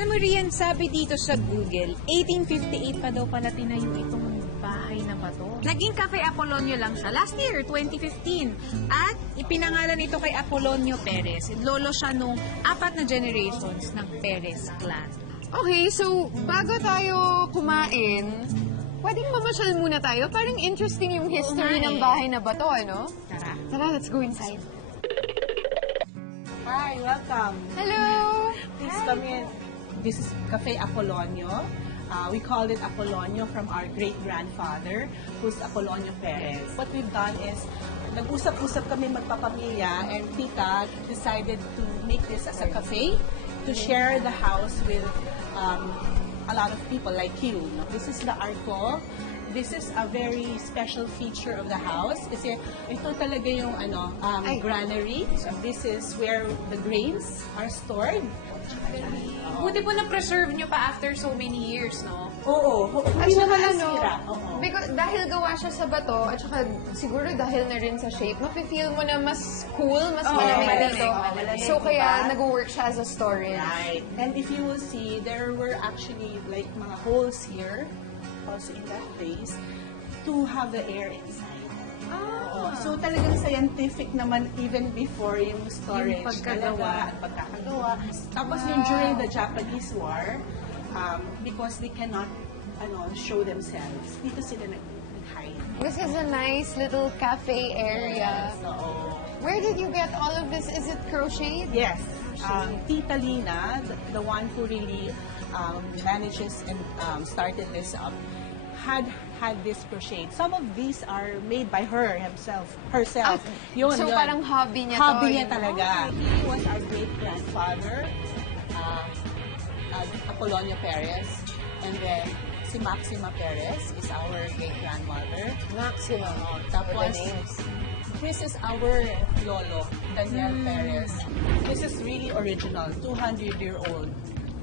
Alam mo, Rian, sabi dito sa Google, 1858 pa daw pala tinayo itong bahay na ba to. Naging Cafe Apolonio lang siya last year, 2015. At ipinangalan ito kay Apolonio Perez. Lolo siya nung 4 na generations ng Perez clan. Okay, so bago tayo kumain, pwedeng mamasyal muna tayo. Parang interesting yung history ng bahay na bato, ano? Tara. Tara, let's go inside. Hi, welcome. Hello! Please come in. This is Cafe Apolonio. We call it Apolonio from our great-grandfather, who's Apolonio Perez. What we've done is, nag-usap-usap kami magpapamilya, and Tita decided to make this as a cafe to share the house with a lot of people like you. This is the Arco. This is a very special feature of the house kasi ito talaga yung granary. So this is where the grains are stored. Buti po na-preserve nyo pa after so many years, no? Oo. At Hindi saka naman ano, nasira. Oo. because dahil gawa siya sa bato, at saka siguro dahil na rin sa shape, mafe-feel mo na mas cool, mas malamig malamig. dito. Malamig, So kaya diba? nag-work siya as a storage. Right. And if you will see, there were actually like mga holes here, also in that place, to have the air inside. Oo. So talagang scientific naman even before yung storage. Yung pagkagawa. Talaga, at pagkakagawa. Tapos yung during the Japanese War, because they cannot show themselves, dito sila nag-hide. This is a nice little cafe area. Oo. Where did you get all of this? Is it crocheted? Yes. Tita Lina, the one who really manages and started this up, had this crocheted. Some of these are made by her herself. Yun, So yun. parang hobby niya Hobby to. niya talaga. He was our great-grandfather, Apolonio Perez, and then si Maxima Perez is our great-grandmother. Maxima. Tapos, this is our lolo, Daniel Perez. This is really original, 200-year-old.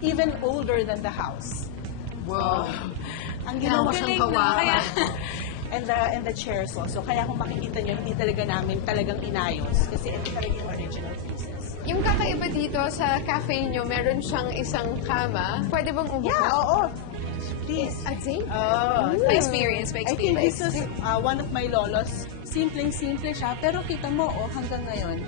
Even older than the house. Wow. Ang ginawa Galing, siyang no? kawawa. Kaya- And the chairs also. Kaya kung makikita niyo, hindi talaga namin talagang inayos. Kasi ito talaga yung original pieces. Yung kakaiba dito sa cafe nyo, meron siyang isang kama. Pwede bang umupo? Yeah, oo. Please. I'd say. Oh, By experience, by I think experience. this is one of my lolos. Simpleng-simple siya. Pero kita mo, hanggang ngayon,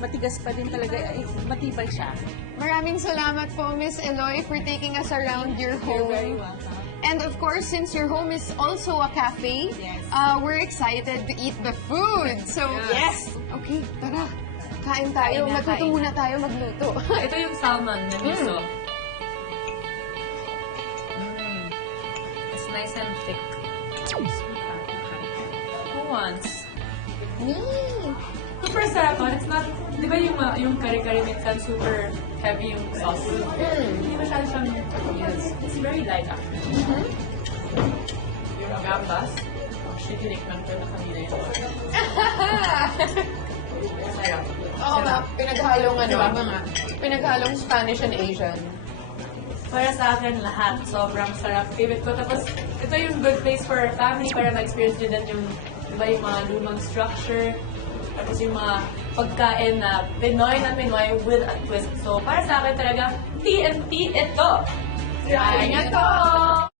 matigas pa din talaga. Matibay siya. Maraming salamat po, Miss Eloy, for taking us around your You're very home. welcome. And of course, since your home is also a cafe, Yes. we're excited to eat the food. So, Yes! Okay, tara. Kain tayo. Kain na, Matuto kain muna tayo magluto. Ito yung salmon na miso. It's nice and thick. Who wants? Me! Super sarap. It's not, di ba yung kare-kare minsan super heavy yung sauce? Hindi masyado siyang, it's very light actually. Yung gambas, actually tinikman ko na kanina yun. Sarap. Oo nga, pinaghalong pinaghalong Spanish and Asian. Para sa akin, lahat. Sobrang sarap. Favorite ko. Tapos, ito yung good place for family para ma-experience nyo din yung, diba, yung mga lumang structure. Tapos yung mga pagkain na Pinoy with a twist. So, para sa akin talaga, TNT ito. Try nyo to!